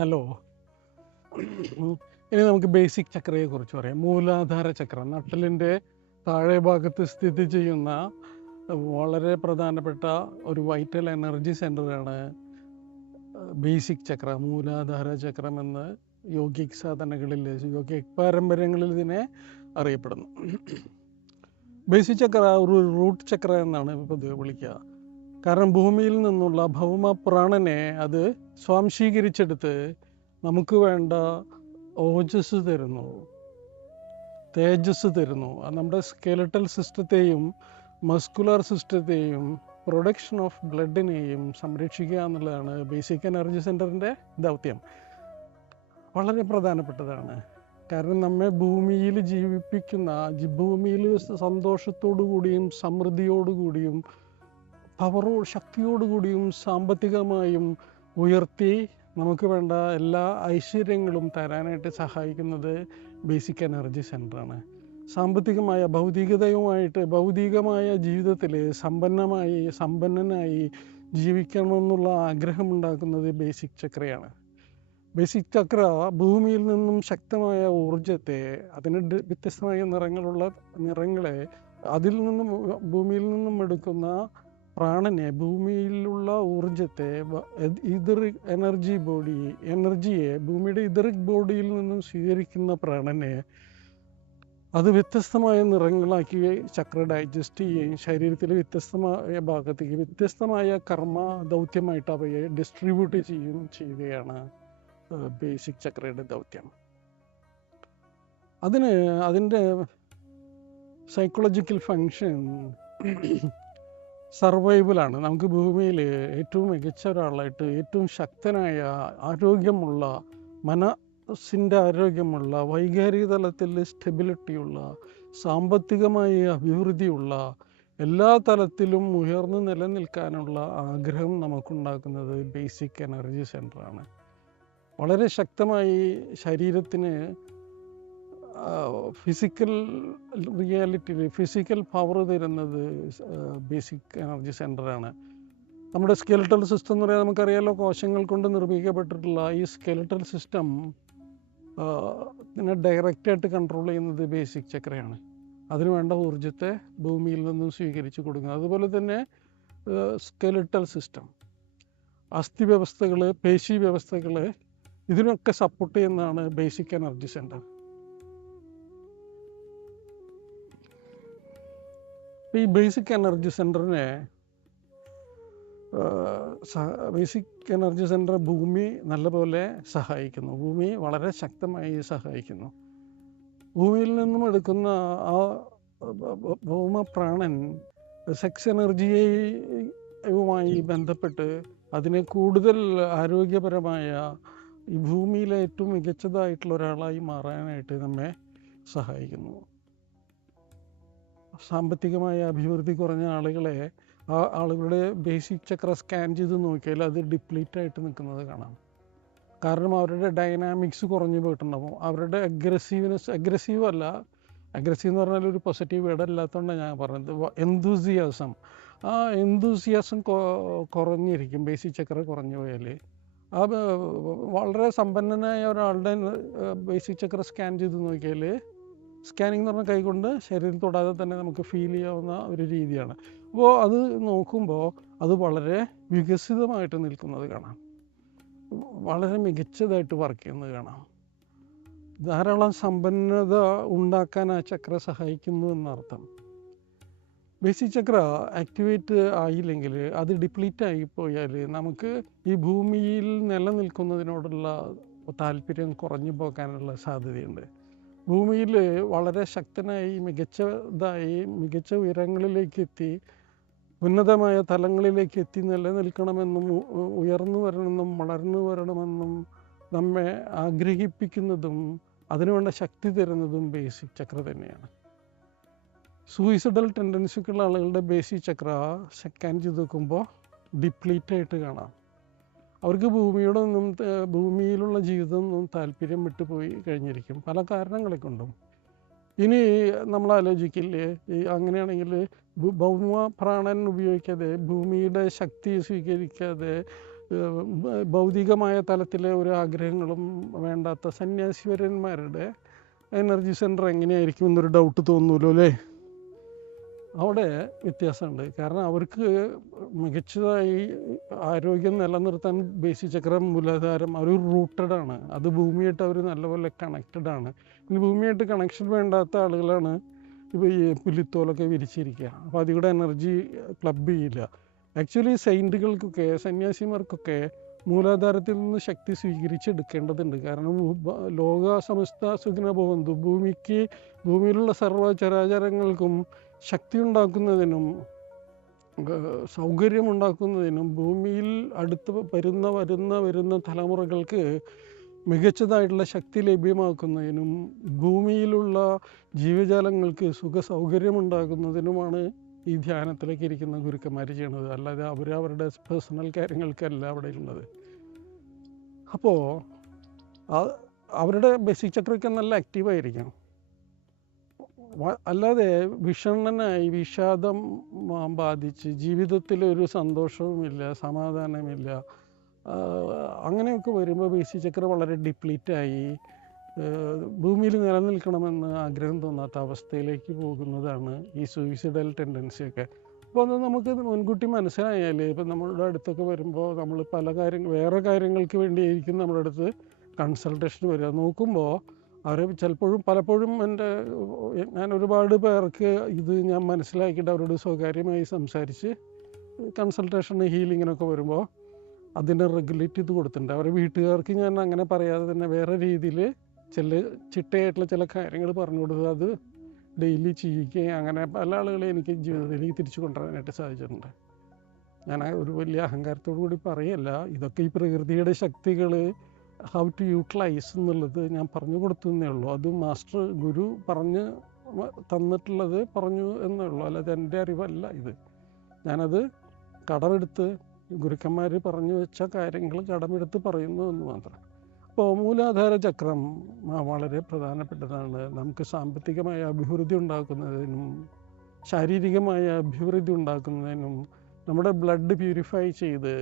Hello. ഇനി നമുക്ക് basic ചക്രയെക്കുറിച്ച് പറയാം. മൂലാധാര ചക്രം നട്ടലിൻ്റെ താഴെ ഭാഗത്ത് സ്ഥിതി ചെയ്യുന്ന വളരെ പ്രധാനപ്പെട്ട ഒരു വൈറ്റൽ എനർജി സെൻ്ററാണ് ബേസിക് ചക്ര, മൂലാധാര ചക്രം എന്ന് യോഗിക് സാധനകളിൽ, യോഗിക് പാരമ്പര്യങ്ങളിൽ ഇതിനെ അറിയപ്പെടുന്നു. ബേസിക് ചക്ര ഒരു റൂട്ട് ചക്ര എന്നാണ് പൊതുവെ വിളിക്കുക. കാരണം ഭൂമിയിൽ നിന്നുള്ള ഭൗമ പ്രാണനെ അത് സ്വാംശീകരിച്ചെടുത്ത് നമുക്ക് വേണ്ട ഓജസ് തരുന്നു, തേജസ് തരുന്നു. നമ്മുടെ സ്കെലറ്റൽ സിസ്റ്റത്തെയും മസ്കുലർ സിസ്റ്റത്തെയും പ്രൊഡക്ഷൻ ഓഫ് ബ്ലഡിനെയും സംരക്ഷിക്കുക എന്നുള്ളതാണ് ബേസിക് എനർജി സെൻ്ററിൻ്റെ ദൗത്യം. വളരെ പ്രധാനപ്പെട്ടതാണ്. കാരണം നമ്മെ ഭൂമിയിൽ ജീവിപ്പിക്കുന്ന, ഭൂമിയിൽ സന്തോഷത്തോടു കൂടിയും സമൃദ്ധിയോടുകൂടിയും ശക്തിയോടുകൂടിയും സാമ്പത്തികമായും ഉയർത്തി നമുക്ക് വേണ്ട എല്ലാ ഐശ്വര്യങ്ങളും തരാനായിട്ട് സഹായിക്കുന്നത് ബേസിക് എനർജി സെൻ്ററാണ്. സാമ്പത്തികമായ ഭൗതികമായ ജീവിതത്തിൽ സമ്പന്നനായി ജീവിക്കണമെന്നുള്ള ആഗ്രഹമുണ്ടാക്കുന്നത് ബേസിക് ചക്രയാണ്. ബേസിക് ചക്ര ഭൂമിയിൽ നിന്നും ശക്തമായ ഊർജത്തെ, അതിന് വ്യത്യസ്തമായ നിറങ്ങളെ ഭൂമിയിൽ നിന്നും എടുക്കുന്ന പ്രാണനെ, ഭൂമിയിലുള്ള ഊർജത്തെ, എനർജിയെ ഭൂമിയുടെ ഇതറിക് ബോഡിയിൽ നിന്നും സ്വീകരിക്കുന്ന പ്രാണനെ അത് വ്യത്യസ്തമായ നിറങ്ങളാക്കി ചക്ര ഡൈജസ്റ്റ് ചെയ്യുകയും ശരീരത്തിലെ വ്യത്യസ്തമായ ഭാഗത്തേക്ക് വ്യത്യസ്തമായ കർമ്മ ദൗത്യമായിട്ട് അവയെ ഡിസ്ട്രിബ്യൂട്ട് ചെയ്യുകയാണ് ബേസിക് ചക്രയുടെ ദൗത്യം. അതിൻ്റെ സൈക്കോളജിക്കൽ ഫങ്ഷൻ സർവൈവലാണ്. നമുക്ക് ഭൂമിയിൽ ഏറ്റവും മികച്ച ഒരാളായിട്ട്, ഏറ്റവും ശക്തനായ, ആരോഗ്യമുള്ള, മനസ്സിൻ്റെ ആരോഗ്യമുള്ള, വൈകാരിക തലത്തിൽ സ്റ്റെബിലിറ്റിയുള്ള, സാമ്പത്തികമായി അഭിവൃദ്ധിയുള്ള, എല്ലാ തലത്തിലും ഉയർന്നു നിലനിൽക്കാനുള്ള ആഗ്രഹം നമുക്കുണ്ടാക്കുന്നത് ബേസിക് എനർജി സെൻ്ററാണ്. വളരെ ശക്തമായി ശരീരത്തിന് ഫിസിക്കൽ പവർ തരുന്നത് ബേസിക് എനർജി സെൻ്ററാണ്. നമ്മുടെ സ്കെലറ്റൽ സിസ്റ്റം എന്ന് പറയാൻ നമുക്കറിയാലോ, കോശങ്ങൾ കൊണ്ട് നിർമ്മിക്കപ്പെട്ടിട്ടുള്ള ഈ സ്കെലറ്റൽ സിസ്റ്റം ഡയറക്റ്റായിട്ട് കൺട്രോൾ ചെയ്യുന്നത് ബേസിക് ചക്രയാണ്. അതിന് വേണ്ട ഊർജത്തെ ഭൂമിയിൽ നിന്നും സ്വീകരിച്ച് കൊടുക്കുന്നത്. അതുപോലെ തന്നെ സ്കെലറ്റൽ സിസ്റ്റം, അസ്ഥി വ്യവസ്ഥകൾ, പേശി വ്യവസ്ഥകൾ, ഇതിനൊക്കെ സപ്പോർട്ട് ചെയ്യുന്നതാണ് ബേസിക് എനർജി സെൻ്റർ. ഈ ബേസിക് എനർജി സെൻ്റർ ഭൂമി നല്ലപോലെ സഹായിക്കുന്നു. ഭൂമി വളരെ ശക്തമായി സഹായിക്കുന്നു. ഭൂമിയിൽ നിന്നും എടുക്കുന്ന ആ ഭൗമപ്രാണൻ സെക്സ് എനർജിയുമായി ബന്ധപ്പെട്ട് അതിനെ കൂടുതൽ ആരോഗ്യപരമായ, ഈ ഭൂമിയിലെ ഏറ്റവും മികച്ചതായിട്ടുള്ള ഒരാളായി മാറാനായിട്ട് നമ്മെ സഹായിക്കുന്നു. സാമ്പത്തികമായ അഭിവൃദ്ധി കുറഞ്ഞ ആളുകളുടെ ബേസിക് ചക്ര സ്കാൻ ചെയ്ത് നോക്കിയാൽ അത് ഡിപ്ലീറ്റായിട്ട് നിൽക്കുന്നത് കാണാം. കാരണം അവരുടെ ഡൈനാമിക്സ് കുറഞ്ഞു പോയിട്ടുണ്ടാവും. അവരുടെ അഗ്രസീവ് എന്ന് പറഞ്ഞാൽ ഒരു പോസിറ്റീവ് വേർഡ് അല്ലാത്തതുകൊണ്ടാണ് ഞാൻ പറഞ്ഞത്. എന്തൂസിയാസം കുറഞ്ഞിരിക്കും. ബേസിക് ചക്ര കുറഞ്ഞു പോയാൽ വളരെ സമ്പന്നനായ ഒരാളുടെ ബേസിക് ചക്ര സ്കാൻ ചെയ്ത് നോക്കിയാൽ, സ്കാനിങ് എന്ന് പറഞ്ഞാൽ കൈകൊണ്ട് ശരീരം തൊടാതെ തന്നെ നമുക്ക് ഫീൽ ചെയ്യാവുന്ന ഒരു രീതിയാണ്. അപ്പോൾ അത് നോക്കുമ്പോൾ അത് വളരെ വികസിതമായിട്ട് നിൽക്കുന്നത് കാണാം, വളരെ മികച്ചതായിട്ട് വർക്ക് ചെയ്യുന്നത് കാണാം. ധാരാളം സമ്പന്നത ഉണ്ടാക്കാൻ ആ ചക്ര സഹായിക്കുന്നു എന്നർത്ഥം. ബേസിക് ചക്ര ആക്ടിവേറ്റ് ആയില്ലെങ്കിൽ, അത് ഡിപ്ലീറ്റ് ആയിപ്പോയാൽ നമുക്ക് ഈ ഭൂമിയിൽ നിലനിൽക്കുന്നതിനോടുള്ള താല്പര്യം കുറഞ്ഞു പോകാനുള്ള സാധ്യതയുണ്ട്. ഭൂമിയിൽ വളരെ ശക്തനായി മികച്ച ഉയരങ്ങളിലേക്ക് എത്തി, ഉന്നതമായ തലങ്ങളിലേക്ക് എത്തി നിലനിൽക്കണമെന്നും ഉയർന്നു വരണമെന്നും വളർന്നു വരണമെന്നും നമ്മെ ആഗ്രഹിപ്പിക്കുന്നതും അതിനുവേണ്ട ശക്തി തരുന്നതും ബേസിക് ചക്ര തന്നെയാണ്. സൂയിസൈഡൽ ടെൻഡൻസിക്കുള്ള ആളുകളുടെ ബേസിക് ചക്ര സ്കാൻ ചെയ്ത് നോക്കുമ്പോൾ ഡിപ്ലീറ്റായിട്ട് കാണാം. അവർക്ക് ഭൂമിയിലുള്ള ജീവിതം താല്പര്യം വിട്ടുപോയി കഴിഞ്ഞിരിക്കും, പല കാരണങ്ങളെ കൊണ്ടും. ഇനി നമ്മൾ ആലോചിക്കില്ലേ, അങ്ങനെയാണെങ്കിൽ ഭൗമ പ്രാണൻ ഉപയോഗിക്കാതെ, ഭൂമിയുടെ ശക്തി സ്വീകരിക്കാതെ ഭൗതികമായ തലത്തിലെ ഒരു ആഗ്രഹങ്ങളും വേണ്ടാത്ത സന്യാസിവരന്മാരുടെ എനർജി സെൻറ്റർ എങ്ങനെയായിരിക്കും എന്നൊരു ഡൗട്ട് തോന്നുമല്ലോ അല്ലേ? അവിടെ വ്യത്യാസമുണ്ട്. കാരണം അവർക്ക് മികച്ചതായി ആരോഗ്യം നിലനിർത്താൻ ബേസിക് ചക്രം, മൂലാധാരം അവർ റൂട്ടഡാണ്. അത് ഭൂമിയായിട്ട് അവർ നല്ലപോലെ കണക്റ്റഡാണ്. ഇനി ഭൂമിയായിട്ട് കണക്ഷൻ വേണ്ടാത്ത ആളുകളാണ് ഇപ്പോൾ ഈ പുലിത്തോലൊക്കെ വിരിച്ചിരിക്കുക. അപ്പോൾ അതിവിടെ എനർജി ക്ലബ് ചെയ്യില്ല. ആക്ച്വലി സെയിൻറ്റുകൾക്കൊക്കെ, സന്യാസിമാർക്കൊക്കെ മൂലാധാരത്തിൽ നിന്ന് ശക്തി സ്വീകരിച്ചെടുക്കേണ്ടതുണ്ട്. കാരണം ലോക സമസ്ത സുഖിനോ ഭവന്തു, ഭൂമിയിലുള്ള സർവ്വചരാചരങ്ങൾക്കും ശക്തി ഉണ്ടാക്കുന്നതിനും സൗകര്യമുണ്ടാക്കുന്നതിനും ഭൂമിയിൽ അടുത്ത് വരുന്ന തലമുറകൾക്ക് മികച്ചതായിട്ടുള്ള ശക്തി ലഭ്യമാക്കുന്നതിനും ഭൂമിയിലുള്ള ജീവജാലങ്ങൾക്ക് സൗകര്യമുണ്ടാക്കുന്നതിനുമാണ് ഈ ധ്യാനത്തിലേക്ക് ഇരിക്കുന്ന ഗുരുക്കന്മാർ ചെയ്യണത്. അല്ലാതെ അവരുടെ പേഴ്സണൽ കാര്യങ്ങൾക്കല്ല അവിടെ ഉള്ളത്. അപ്പോൾ അവരുടെ ബേസിക് ചക്രമൊക്കെ നല്ല ആക്റ്റീവായിരിക്കണം. അല്ലാതെ വിഷണ്ണനായി വിഷാദം ബാധിച്ച് ജീവിതത്തിൽ ഒരു സന്തോഷവുമില്ല, സമാധാനമില്ല, അങ്ങനെയൊക്കെ വരുമ്പോൾ ബേസിക് ചക്രം വളരെ ഡിപ്ലീറ്റായി ഭൂമിയിൽ നിലനിൽക്കണമെന്ന് ആഗ്രഹം തോന്നാത്ത അവസ്ഥയിലേക്ക് പോകുന്നതാണ് ഈ സൂയിസൈഡൽ ടെൻഡൻസിയൊക്കെ. അപ്പോൾ അത് നമുക്ക് മുൻകൂട്ടി മനസ്സിലായാൽ, ഇപ്പം നമ്മളുടെ അടുത്തൊക്കെ വരുമ്പോൾ നമ്മൾ വേറെ കാര്യങ്ങൾക്ക് വേണ്ടിയായിരിക്കും നമ്മുടെ അടുത്ത് കൺസൾട്ടേഷൻ വരിക. നോക്കുമ്പോൾ അവർ പലപ്പോഴും ഞാൻ ഒരുപാട് പേർക്ക് ഇത് ഞാൻ മനസ്സിലാക്കിയിട്ട് അവരോട് സ്വകാര്യമായി സംസാരിച്ച് കൺസൾട്ടേഷൻ ഹീലിങ്ങിനൊക്കെ വരുമ്പോൾ അതിനെ റെഗുലേറ്റ് ചെയ്ത് കൊടുത്തിട്ടുണ്ട്. അവരുടെ വീട്ടുകാർക്ക് ഞാൻ അങ്ങനെ പറയാതെ തന്നെ വേറെ രീതിയിൽ ചിട്ടയായിട്ടുള്ള ചില കാര്യങ്ങൾ പറഞ്ഞു കൊടുത്ത് അത് ഡെയിലി ചെയ്യിക്കുകയും അങ്ങനെ പല ആളുകളെ എനിക്ക് ജീവിതത്തിലേക്ക് തിരിച്ചു കൊണ്ടുവരാനായിട്ട് സാധിച്ചിട്ടുണ്ട്. ഞാൻ ഒരു വലിയ അഹങ്കാരത്തോടു കൂടി പറയല്ല, ഇതൊക്കെ ഈ പ്രകൃതിയുടെ ശക്തികൾ ഹൗ ടു യൂട്ടിലൈസ് എന്നുള്ളത് ഞാൻ പറഞ്ഞു കൊടുത്തേ ഉള്ളൂ. അത് മാസ്റ്റർ ഗുരു പറഞ്ഞു തന്നിട്ടുള്ളത് പറഞ്ഞു എന്നേ ഉള്ളൂ, അല്ലാതെ എൻ്റെ അറിവല്ല ഇത്. ഞാനത് കടമെടുത്ത് ഗുരുക്കന്മാർ പറഞ്ഞു വെച്ച കാര്യങ്ങൾ കടമെടുത്ത് പറയുന്നു എന്ന് മാത്രം. അപ്പോൾ മൂലാധാര ചക്രം വളരെ പ്രധാനപ്പെട്ടതാണ്. നമുക്ക് സാമ്പത്തികമായ അഭിവൃദ്ധി ഉണ്ടാക്കുന്നതിനും ശാരീരികമായ അഭിവൃദ്ധി ഉണ്ടാക്കുന്നതിനും നമ്മുടെ ബ്ലഡ് പ്യൂരിഫൈ ചെയ്ത്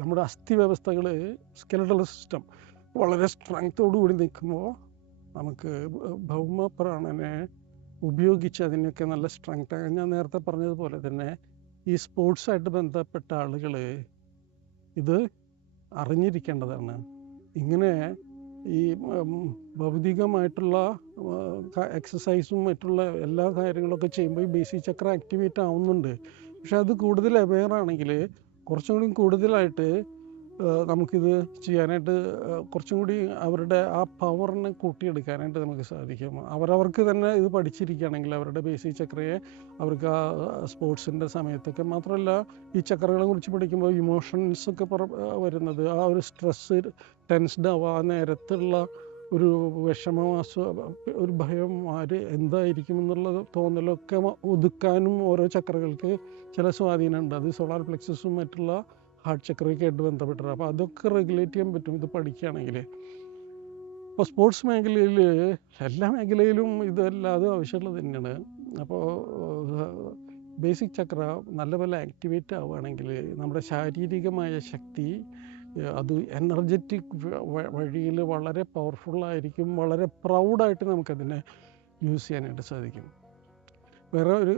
നമ്മുടെ അസ്ഥി വ്യവസ്ഥകൾ, സ്കെലറ്റൽ സിസ്റ്റം വളരെ സ്ട്രെങ്ത്തോടു കൂടി നിൽക്കുമ്പോൾ നമുക്ക് ഭൗമപ്രാണനെ ഉപയോഗിച്ച് അതിനൊക്കെ നല്ല സ്ട്രെങ്ത്. ഞാൻ നേരത്തെ പറഞ്ഞതുപോലെ തന്നെ ഈ സ്പോർട്സായിട്ട് ബന്ധപ്പെട്ട ആളുകൾ ഇത് അറിഞ്ഞിരിക്കേണ്ടതാണ്. ഇങ്ങനെ ഈ ഭൗതികമായിട്ടുള്ള എക്സസൈസും മറ്റുള്ള എല്ലാ കാര്യങ്ങളൊക്കെ ചെയ്യുമ്പോൾ ഈ ബേസിക് ചക്ര ആക്ടിവേറ്റ് ആവുന്നുണ്ട്. പക്ഷെ അത് കൂടുതൽ അവെയർ ആണെങ്കിൽ കുറച്ചും കൂടി കൂടുതലായിട്ട് നമുക്കിത് ചെയ്യാനായിട്ട് കുറച്ചും കൂടി അവരുടെ ആ പവറിനെ കൂട്ടിയെടുക്കാനായിട്ട് നമുക്ക് സാധിക്കും. അവരവർക്ക് തന്നെ ഇത് പഠിച്ചിരിക്കുകയാണെങ്കിൽ അവരുടെ ബേസിക് ചക്രയെ അവർക്ക് ആ സ്പോർട്സിൻ്റെ സമയത്തൊക്കെ, മാത്രമല്ല ഈ ചക്രകളെ കുറിച്ച് പഠിക്കുമ്പോൾ ഇമോഷൻസൊക്കെ വരുന്നത് ആ ഒരു സ്ട്രെസ്, ടെൻസ്ഡ് ആവുക, ആ നേരത്തുള്ള ഒരു വിഷമം, ഒരു ഭയം, എന്തായിരിക്കും എന്നുള്ള തോന്നലൊക്കെ ഒതുക്കാനും ഓരോ ചക്രകൾക്ക് ചില സ്വാധീനമുണ്ട്. അത് സോളാർ പ്ലെക്സസും മറ്റുള്ള ഹാർട്ട് ചക്രയൊക്കെ ആയിട്ട് ബന്ധപ്പെട്ടത്. അപ്പോൾ അതൊക്കെ റെഗുലേറ്റ് ചെയ്യാൻ പറ്റും ഇത് പഠിക്കുകയാണെങ്കിൽ. അപ്പോൾ സ്പോർട്സ് മേഖലയിൽ, എല്ലാ മേഖലയിലും ഇതെല്ലാതും ആവശ്യമുള്ളത് തന്നെയാണ്. അപ്പോൾ ബേസിക് ചക്ര നല്ലപോലെ ആക്ടിവേറ്റ് ആവുകയാണെങ്കിൽ നമ്മുടെ ശാരീരികമായ ശക്തി അത് എനർജറ്റിക് വഴിയിൽ വളരെ പവർഫുള്ളായിരിക്കും. വളരെ പ്രൗഡായിട്ട് നമുക്കതിനെ യൂസ് ചെയ്യാനായിട്ട് സാധിക്കും. വേറെ ഒരു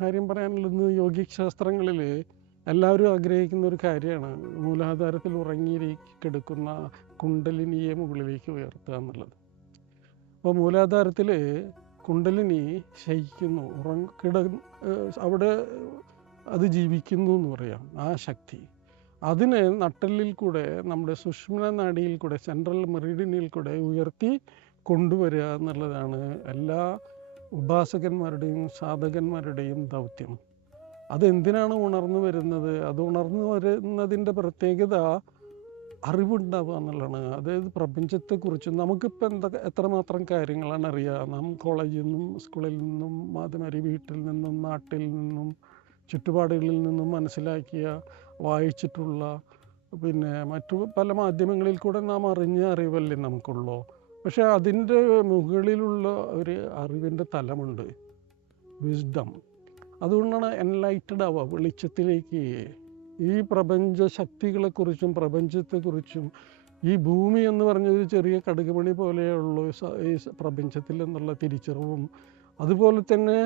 കാര്യം പറയാനുള്ളത്, യോഗിക് ശാസ്ത്രങ്ങളിൽ എല്ലാവരും ആഗ്രഹിക്കുന്ന ഒരു കാര്യമാണ് മൂലാധാരത്തിൽ ഉറങ്ങിക്കിടക്കുന്ന കുണ്ടലിനിയെ മുകളിലേക്ക് ഉയർത്തുക എന്നുള്ളത്. അപ്പോൾ മൂലാധാരത്തിൽ കുണ്ടലിനി ശയിക്കുന്നു, അവിടെ അത് ജീവിക്കുന്നു എന്ന് പറയാം. ആ ശക്തി അതിനെ നട്ടെല്ലിൽ കൂടെ, നമ്മുടെ സുഷുമ്ന നാഡിയിൽ കൂടെ, സെൻട്രൽ മെറിഡിയനിൽ കൂടെ ഉയർത്തി കൊണ്ടുവരിക എന്നുള്ളതാണ് എല്ലാ ഉപാസകന്മാരുടെയും സാധകന്മാരുടെയും ദൗത്യം. അതെന്തിനാണ് ഉണർന്നു വരുന്നത്? അത് ഉണർന്നു വരുന്നതിൻ്റെ പ്രത്യേകത അറിവുണ്ടാവുക എന്നുള്ളതാണ്. അതായത് പ്രപഞ്ചത്തെക്കുറിച്ച് നമുക്കിപ്പോൾ എത്രമാത്രം കാര്യങ്ങളാണ് അറിയുക. നാം കോളേജിൽ നിന്നും സ്കൂളിൽ നിന്നും അതേമാതിരി വീട്ടിൽ നിന്നും നാട്ടിൽ നിന്നും ചുറ്റുപാടുകളിൽ നിന്നും മനസ്സിലാക്കിയ, വായിച്ചിട്ടുള്ള, പിന്നെ മറ്റു പല മാധ്യമങ്ങളിൽ കൂടെ നാം അറിഞ്ഞ അറിവല്ലേ നമുക്കുള്ളൂ. പക്ഷെ അതിൻ്റെ മുകളിലുള്ള ഒരു അറിവിൻ്റെ തലമുണ്ട്, വിസ്ഡം. അതുകൊണ്ടാണ് എൻലൈറ്റഡ് ആവുക, വെളിച്ചത്തിലേക്ക് ഈ പ്രപഞ്ച ശക്തികളെക്കുറിച്ചും പ്രപഞ്ചത്തെക്കുറിച്ചും ഈ ഭൂമി എന്ന് പറഞ്ഞൊരു ചെറിയ കടുകുമണി പോലെയുള്ളൂ ഈ പ്രപഞ്ചത്തിൽ എന്നുള്ള തിരിച്ചറിവും, അതുപോലെ തന്നെ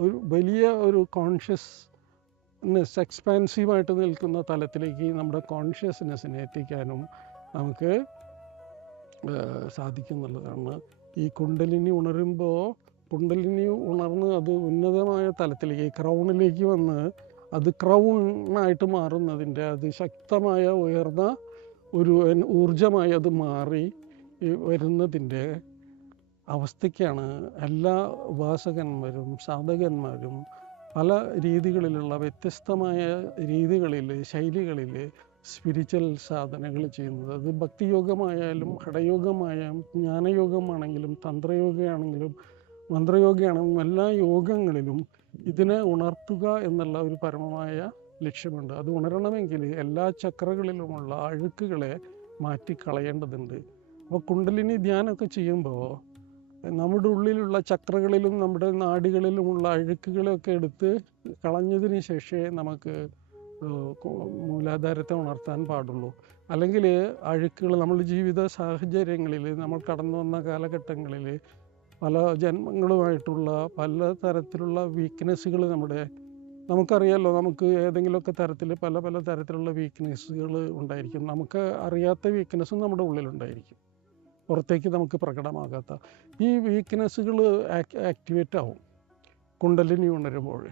ഒരു വലിയ ഒരു കോൺഷ്യസ്നെസ് എക്സ്പാൻസീവായിട്ട് നിൽക്കുന്ന തലത്തിലേക്ക് നമ്മുടെ കോൺഷ്യസ്നെസ്സിനെ എത്തിക്കാനും നമുക്ക് സാധിക്കുന്നുള്ളതാണ്. ഈ കുണ്ടലിനി ഉണരുമ്പോൾ, കുണ്ടലിനി ഉണർന്ന് അത് ഉന്നതമായ തലത്തിലേക്ക് ക്രൗണിലേക്ക് വന്ന് അത് ക്രൗണായിട്ട് മാറുന്നതിൻ്റെ, അത് ശക്തമായ ഉയർന്ന ഒരു ഊർജമായി അത് മാറി വരുന്നതിൻ്റെ അവസ്ഥയ്ക്കാണ് എല്ലാ ഉപാസകന്മാരും സാധകന്മാരും പല രീതികളിലുള്ള വ്യത്യസ്തമായ രീതികളിൽ ശൈലികളിൽ സ്പിരിച്വൽ സാധനകൾ ചെയ്യുന്നത്. അത് ഭക്തിയോഗമായാലും ഹഠയോഗമായാലും ജ്ഞാനയോഗമാണെങ്കിലും തന്ത്രയോഗയാണെങ്കിലും മന്ത്രയോഗയാണെങ്കിലും എല്ലാ യോഗങ്ങളിലും ഇതിനെ ഉണർത്തുക എന്നുള്ള ഒരു പരമമായ ലക്ഷ്യമുണ്ട്. അത് ഉണരണമെങ്കിൽ എല്ലാ ചക്രകളിലുമുള്ള അഴുക്കുകളെ മാറ്റിക്കളയേണ്ടതുണ്ട്. അപ്പോൾ കുണ്ടലിനി ധ്യാനമൊക്കെ ചെയ്യുമ്പോൾ നമ്മുടെ ഉള്ളിലുള്ള ചക്രകളിലും നമ്മുടെ നാഡികളിലുമുള്ള അഴുക്കുകളൊക്കെ എടുത്ത് കളഞ്ഞതിന് ശേഷമേ നമുക്ക് മൂലാധാരത്തെ ഉണർത്താൻ പാടുള്ളൂ. അല്ലെങ്കിൽ അഴുക്കുകൾ നമ്മുടെ ജീവിത സാഹചര്യങ്ങളിൽ നമ്മൾ കടന്നു വന്ന കാലഘട്ടങ്ങളിൽ പല ജന്മങ്ങളുമായിട്ടുള്ള പല തരത്തിലുള്ള വീക്ക്നെസ്സുകൾ നമുക്കറിയാമല്ലോ. നമുക്ക് ഏതെങ്കിലുമൊക്കെ തരത്തിൽ പല പല തരത്തിലുള്ള വീക്ക്നെസ്സുകൾ ഉണ്ടായിരിക്കും. നമുക്ക് അറിയാത്ത വീക്ക്നെസ്സും നമ്മുടെ ഉള്ളിലുണ്ടായിരിക്കും, പുറത്തേക്ക് നമുക്ക് പ്രകടമാകാത്ത. ഈ വീക്ക്നെസ്സുകൾ ആക്ടിവേറ്റ് ആവും കുണ്ടലിനി ഉണരുമ്പോൾ.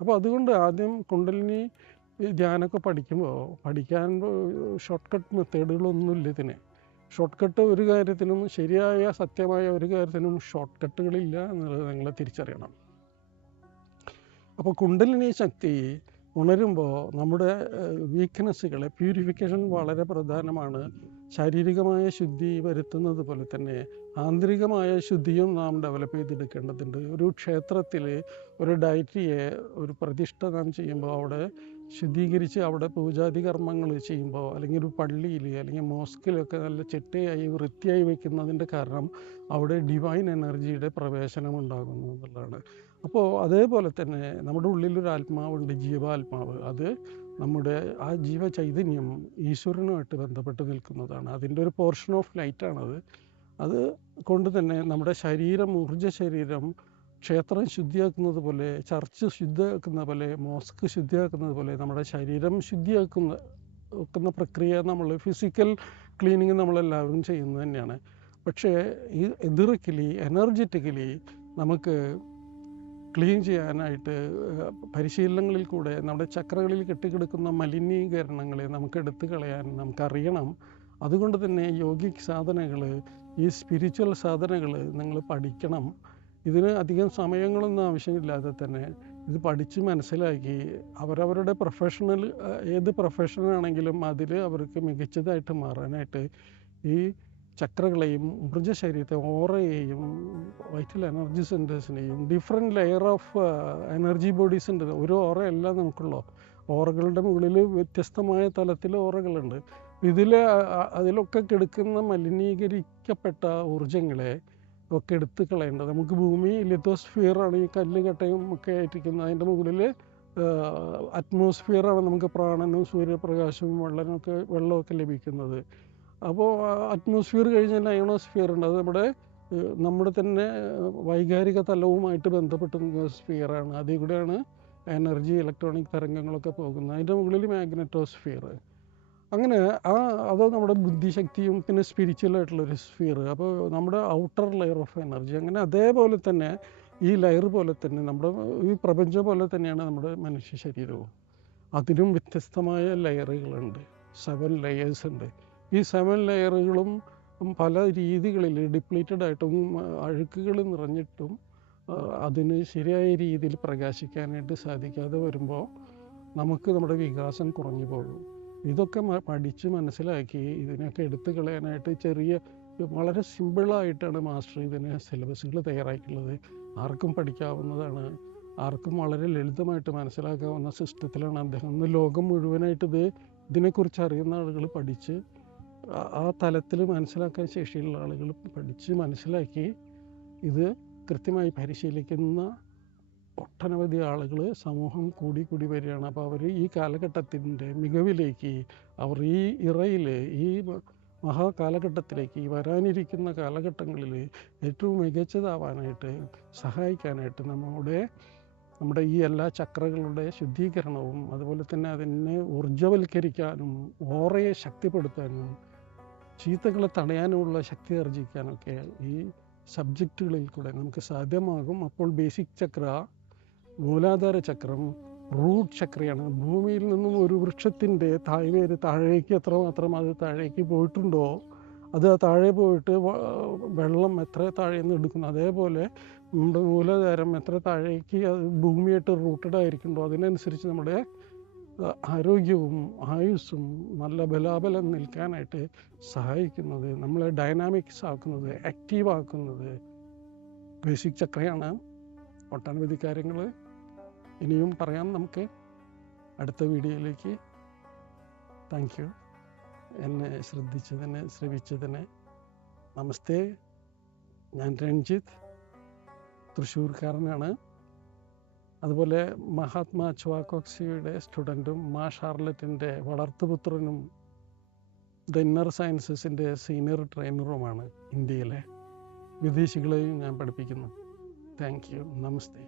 അപ്പോൾ അതുകൊണ്ട് ആദ്യം കുണ്ടലിനി ധ്യാനമൊക്കെ പഠിക്കാൻ ഷോർട്ട് കട്ട് മെത്തേഡുകളൊന്നുമില്ല ഇതിന്. ഷോർട്ട് കട്ട് ഒരു കാര്യത്തിനും, ശരിയായ സത്യമായ ഒരു കാര്യത്തിനും ഷോർട്ട് കട്ടുകളില്ല എന്നുള്ളത് നിങ്ങൾ തിരിച്ചറിയണം. അപ്പോൾ കുണ്ടലിനി ശക്തി ഉണരുമ്പോൾ നമ്മുടെ വീക്ക്നെസ്സുകളെ പ്യൂരിഫിക്കേഷൻ വളരെ പ്രധാനമാണ്. ശാരീരികമായ ശുദ്ധി വരുത്തുന്നത് പോലെ തന്നെ ആന്തരികമായ ശുദ്ധിയും നാം ഡെവലപ്പ് ചെയ്തെടുക്കേണ്ടതുണ്ട്. ഒരു ക്ഷേത്രത്തിൽ ഒരു ഡയറ്റിയെ ഒരു പ്രതിഷ്ഠ നാം ചെയ്യുമ്പോൾ അവിടെ ശുദ്ധീകരിച്ച് അവിടെ പൂജാതി കർമ്മങ്ങൾ ചെയ്യുമ്പോൾ, അല്ലെങ്കിൽ ഒരു പള്ളിയിൽ അല്ലെങ്കിൽ മോസ്കിലൊക്കെ നല്ല ചിട്ടയായി വൃത്തിയായി വയ്ക്കുന്നതിൻ്റെ കാരണം അവിടെ ഡിവൈൻ എനർജിയുടെ പ്രവേശനം ഉണ്ടാകുന്നു എന്നുള്ളതാണ്. അപ്പോൾ അതേപോലെ തന്നെ നമ്മുടെ ഉള്ളിലൊരു ആത്മാവുണ്ട്, ജീവാത്മാവ്. അത് നമ്മുടെ ആ ജീവചൈതന്യം ഈശ്വരനുമായിട്ട് ബന്ധപ്പെട്ട് നിൽക്കുന്നതാണ്. അതിൻ്റെ ഒരു പോർഷൻ ഓഫ് ലൈറ്റാണത്. അത് കൊണ്ട് തന്നെ നമ്മുടെ ശരീരം, ഊർജ്ജ ശരീരം ക്ഷേത്രം ശുദ്ധിയാക്കുന്നത് പോലെ, ചർച്ച് ശുദ്ധിയാക്കുന്ന പോലെ, മോസ്ക് ശുദ്ധിയാക്കുന്നത് പോലെ നമ്മുടെ ശരീരം ശുദ്ധിയാക്കുന്ന പ്രക്രിയ നമ്മൾ ഫിസിക്കൽ ക്ലീനിങ് നമ്മളെല്ലാവരും ചെയ്യുന്നത് തന്നെയാണ്. പക്ഷേ ഈ എനർജറ്റിക്കലി നമുക്ക് ക്ലീൻ ചെയ്യാനായിട്ട് പരിശീലനങ്ങളിൽ കൂടെ നമ്മുടെ ചക്രകളിൽ കെട്ടിക്കിടക്കുന്ന മലിനീകരണങ്ങളെ നമുക്ക് എടുത്തു കളയാൻ നമുക്കറിയണം. അതുകൊണ്ട് തന്നെ യോഗിക് സാധനകൾ, ഈ സ്പിരിച്വൽ സാധനകൾ നിങ്ങൾ പഠിക്കണം. ഇതിന് അധികം സമയങ്ങളൊന്നും ആവശ്യമില്ലാതെ തന്നെ ഇത് പഠിച്ച് മനസ്സിലാക്കി അവരവരുടെ ഏത് പ്രൊഫഷനാണെങ്കിലും അതിൽ അവർക്ക് മികച്ചതായിട്ട് മാറാനായിട്ട് ഈ ചക്രകളെയും ഊർജ്ജ ശരീരത്തെ ഓറയെയും വൈറ്റൽ എനർജി സെൻറ്റേഴ്സിനെയും different layer of energy bodies ഉണ്ട്. ഒരു ഓറയല്ല നമുക്കുള്ളൂ. ഓറകളുടെ മുകളിൽ വ്യത്യസ്തമായ തലത്തിൽ ഓറകളുണ്ട്. അതിലൊക്കെ കിടക്കുന്ന മലിനീകരിക്കപ്പെട്ട ഊർജ്ജങ്ങളെ ഒക്കെ എടുത്ത് കളയേണ്ടത്. നമുക്ക് ഭൂമി ലിത്തോസ്ഫിയറാണ്, ഈ കല്ല് കട്ടയും ഒക്കെ ആയിരിക്കുന്നത്. അതിൻ്റെ മുകളിൽ അറ്റ്മോസ്ഫിയറാണ് നമുക്ക് പ്രാണനും സൂര്യപ്രകാശവും വെള്ളമൊക്കെ ലഭിക്കുന്നത്. അപ്പോൾ അറ്റ്മോസ്ഫിയർ കഴിഞ്ഞാൽ അയണോസ്ഫിയർ ഉണ്ട്. അത് നമ്മുടെ തന്നെ വൈകാരിക തലവുമായിട്ട് ബന്ധപ്പെട്ട് നിൽക്കുന്ന സ്ഫിയറാണ്. അതിൽ കൂടെയാണ് എനർജി, ഇലക്ട്രോണിക് തരംഗങ്ങളൊക്കെ പോകുന്നത്. അതിൻ്റെ മുകളിൽ മാഗ്നറ്റോസ്ഫിയർ. അങ്ങനെ അത് നമ്മുടെ ബുദ്ധിശക്തിയും പിന്നെ സ്പിരിച്വലായിട്ടുള്ളൊരു സ്ഫിയർ. അപ്പോൾ നമ്മുടെ ഔട്ടർ ലെയർ ഓഫ് എനർജി. അങ്ങനെ അതേപോലെ തന്നെ ഈ ലെയർ പോലെ തന്നെ ഈ പ്രപഞ്ചം പോലെ തന്നെയാണ് നമ്മുടെ മനുഷ്യ ശരീരവും. അതിനും വ്യത്യസ്തമായ ലെയറുകളുണ്ട്. 7 ലെയേഴ്സ് ഉണ്ട്. ഈ 7 ലെയറുകളും പല രീതികളിൽ ഡിപ്ലീറ്റഡ് ആയിട്ടും അഴുക്കുകൾ നിറഞ്ഞിട്ടും അതിന് ശരിയായ രീതിയിൽ പ്രകാശിക്കാനായിട്ട് സാധിക്കാതെ വരുമ്പോൾ നമുക്ക് നമ്മുടെ വികാസം കുറഞ്ഞു പോകും. ഇതൊക്കെ പഠിച്ച് മനസ്സിലാക്കി ഇതിനൊക്കെ എടുത്തു കളയാനായിട്ട് വളരെ സിമ്പിളായിട്ടാണ് മാസ്റ്റർ ഇതിന് സിലബസുകൾ തയ്യാറാക്കിയിട്ടുള്ളത്. ആർക്കും പഠിക്കാവുന്നതാണ്. ആർക്കും വളരെ ലളിതമായിട്ട് മനസ്സിലാക്കാവുന്ന സിസ്റ്റത്തിലാണ് അദ്ദേഹം ഇന്ന് ലോകം മുഴുവനായിട്ട് ഇതിനെക്കുറിച്ച് അറിയുന്ന ആളുകൾ പഠിച്ച് ആ തലത്തിൽ മനസ്സിലാക്കാൻ ശേഷിയുള്ള ആളുകൾ പഠിച്ച് മനസ്സിലാക്കി ഇത് കൃത്യമായി പരിശീലിക്കുന്ന ഒട്ടനവധി ആളുകൾ സമൂഹം കൂടി വരികയാണ്. അപ്പോൾ അവർ ഈ കാലഘട്ടത്തിൻ്റെ മികവിലേക്ക്, അവർ ഈ ഇറയിൽ, ഈ മഹാകാലഘട്ടത്തിലേക്ക്, ഈ വരാനിരിക്കുന്ന കാലഘട്ടങ്ങളിൽ ഏറ്റവും മികച്ചതാവാനായിട്ട് സഹായിക്കാനായിട്ട് നമ്മുടെ ഈ എല്ലാ ചക്രകളുടെ ശുദ്ധീകരണവും, അതുപോലെ തന്നെ അതിനെ ഊർജ്ജവൽക്കരിക്കാനും ഓറയെ ശക്തിപ്പെടുത്താനും ചീത്തകളെ തടയാനുമുള്ള ശക്തി ആർജിക്കാനൊക്കെ ഈ സബ്ജക്റ്റുകളിൽ കൂടെ നമുക്ക് സാധ്യമാകും. അപ്പോൾ ബേസിക് ചക്ര, മൂലാധാര ചക്രം, റൂട്ട് ചക്രയാണ്. ഭൂമിയിൽ നിന്നും ഒരു വൃക്ഷത്തിൻ്റെ താഴ്വേര് താഴേക്ക് എത്രമാത്രം അത് താഴേക്ക് പോയിട്ടുണ്ടോ, അത് താഴെ പോയിട്ട് വെള്ളം എത്ര താഴെ നിന്ന് എടുക്കുന്നു, അതേപോലെ നമ്മുടെ മൂലാധാരം എത്ര താഴേക്ക് അത് ഭൂമിയായിട്ട് റൂട്ടഡ് ആയിരിക്കുന്നുണ്ടോ അതിനനുസരിച്ച് നമ്മുടെ ആരോഗ്യവും ആയുസ്സും നല്ല ബലാബലം നിൽക്കാനായിട്ട് സഹായിക്കുന്നത്, നമ്മളെ ഡൈനാമിക്സ് ആക്കുന്നത്, ആക്റ്റീവ് ആക്കുന്നത് ബേസിക് ചക്രയാണ്. ഒട്ടനവധി കാര്യങ്ങൾ ഇനിയും പറയാം നമുക്ക് അടുത്ത വീഡിയോയിലേക്ക്. Thank you. എന്നെ ശ്രവിച്ചതിന് നമസ്തേ. ഞാൻ രഞ്ജിത്ത്, തൃശ്ശൂർക്കാരനാണ്. അതുപോലെ മഹാത്മാ ചുവാക്കോക്സിയുടെ സ്റ്റുഡൻറ്റും മാ ഷാർലറ്റിൻ്റെ വളർത്തുപുത്രനും ദ ഇന്നർ സയൻസസിൻ്റെ സീനിയർ ട്രെയിനറുമാണ്. ഇന്ത്യയിലെ വിദേശികളെയും ഞാൻ പഠിപ്പിക്കുന്നു. Thank you. നമസ്തേ.